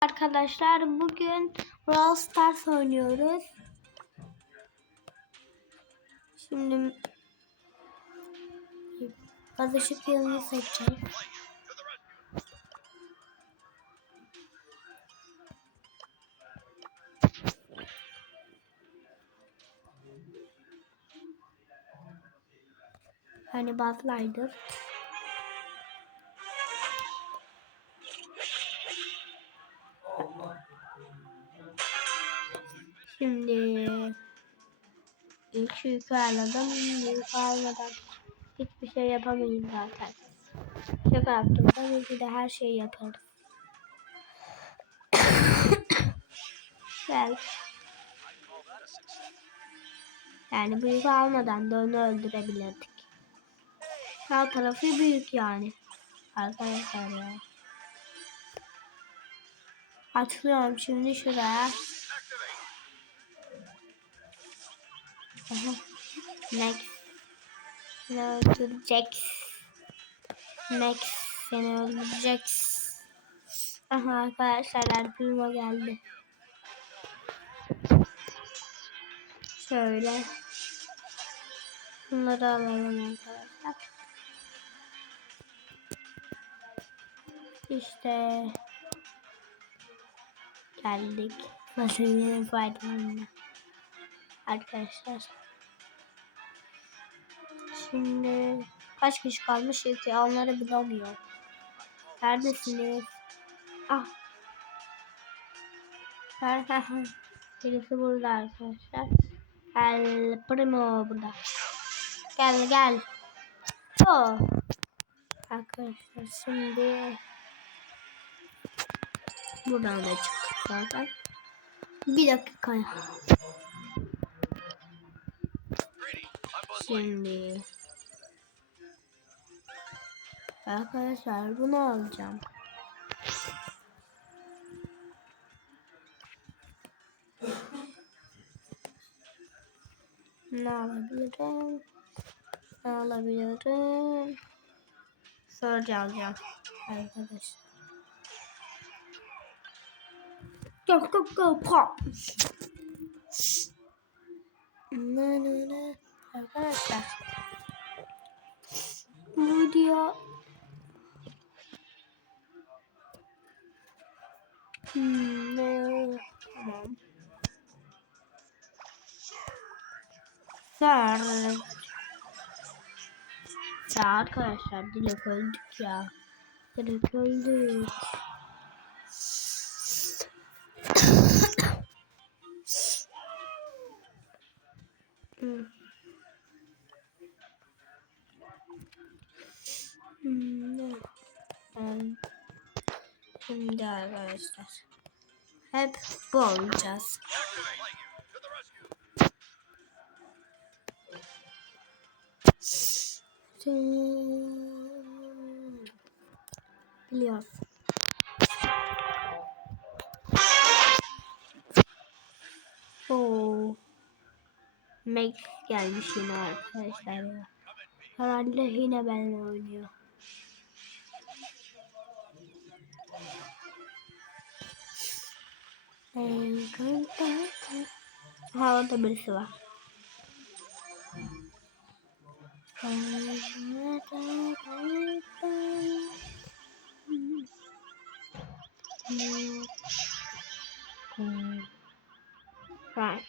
Arkadaşlar bugün Brawl Stars oynuyoruz. Şimdi az ışık yılını seçeceğim. Hani bazılardır. Şimdi ilk. Yükü almadan hiçbir şey yapamayız zaten. Şaka yaptım. Tabii ki de her şeyi yaparız. Gel. Yani bu yükü almadan da onu öldürebilirdik. Sağ tarafı büyük yani. Arkadaşlar ya. Atlıyorum şimdi şuraya. Max. Seni öldürecek. Max seni öldürecek. Aha arkadaşlar Primo geldi. Şöyle. Bunları alalım arkadaşlar. İşte geldik. Masanın faydalarına. Arkadaşlar. Şimdi kaç kişi kalmış ki onları bulamıyor. Neredesiniz? Ah. Birisi burada arkadaşlar. El Primo burada. Gel gel. Oh. Arkadaşlar şimdi buradan da çıktık zaten. Bir dakika. Şimdi Arkadaşlar bunu alacağım. Ne alabilirim? Ne alabilirim? Sadece alacağım arkadaşlar. Go go go pop. Ne ne ne arkadaşlar. Bu video Hmm? Tamam. Sar. Ya arkadaşlar dilek öldük ya. Dilek öldük. hmm. Şimdi arkadaşlar. Hep bu olacağız. Biliyorum. Oo. Max gelmiş yine arkadaşlar. Herhalde yine benimle oynuyor. Ha orada birisi var. Right.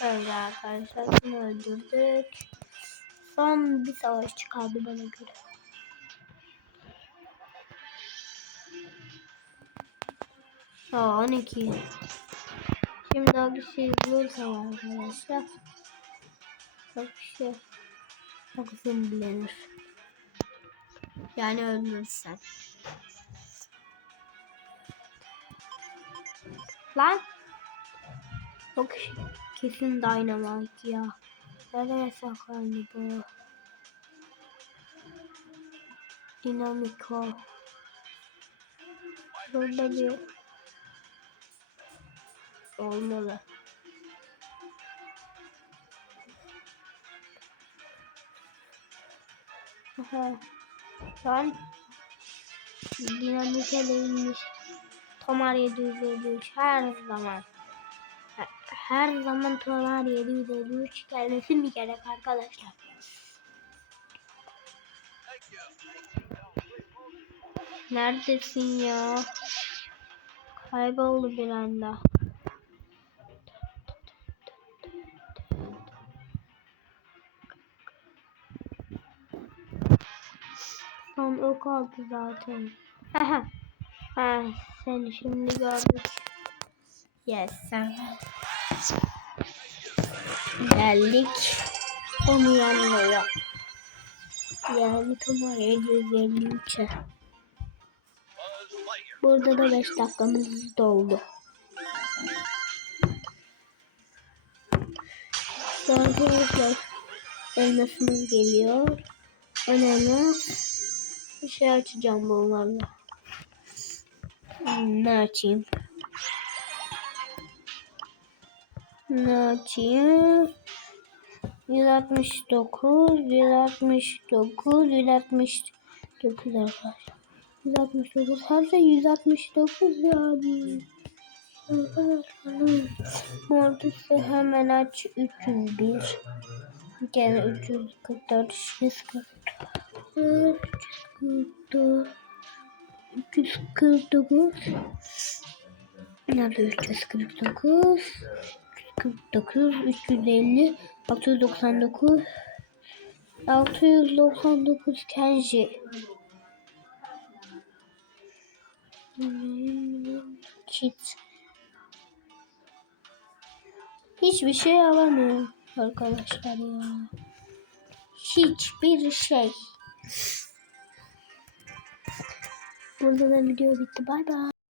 Şöyle arkadaşlar bunu öldürdük. Son bir savaş çıkardı bana göre. Aa 12. Şimdi o kişiyi bulursam arkadaşlar. O kişi o kişi bilinir. Yani öldürürsen. Lan. Kişi kesin dynamite ya. Nereye saklandı bu? Dinamiko. Burada bir Olmalı. Aha. Lan dinamite değilmiş. Tomar 753 her zaman. Her- zaman Tomar 753 gelmesi mi gerek arkadaşlar? Neredesin ya? Kayboldu bir anda. Son o kaldı zaten. Ha, seni şimdi gördük. Yes, sen. Geldik. Onu yanmaya. Yani tam 753'e. Burada da 5 dakikamız doldu. Arkadaşlar elmasımız geliyor. Önemli bir şey açacağım bunlarla. Hmm, Ne açayım? Ne açayım? 169, 169, 169 arkadaşlar. 169 her şey 169 yani. Mortis'i hemen aç 301. Gene 344, 344, 344, 349. Nerede 349? 349, 350, 699, 699 Kenji. Kit. Hiçbir şey alamıyorum arkadaşlar ya. Hiçbir şey. Burada da video bitti. Bay bay.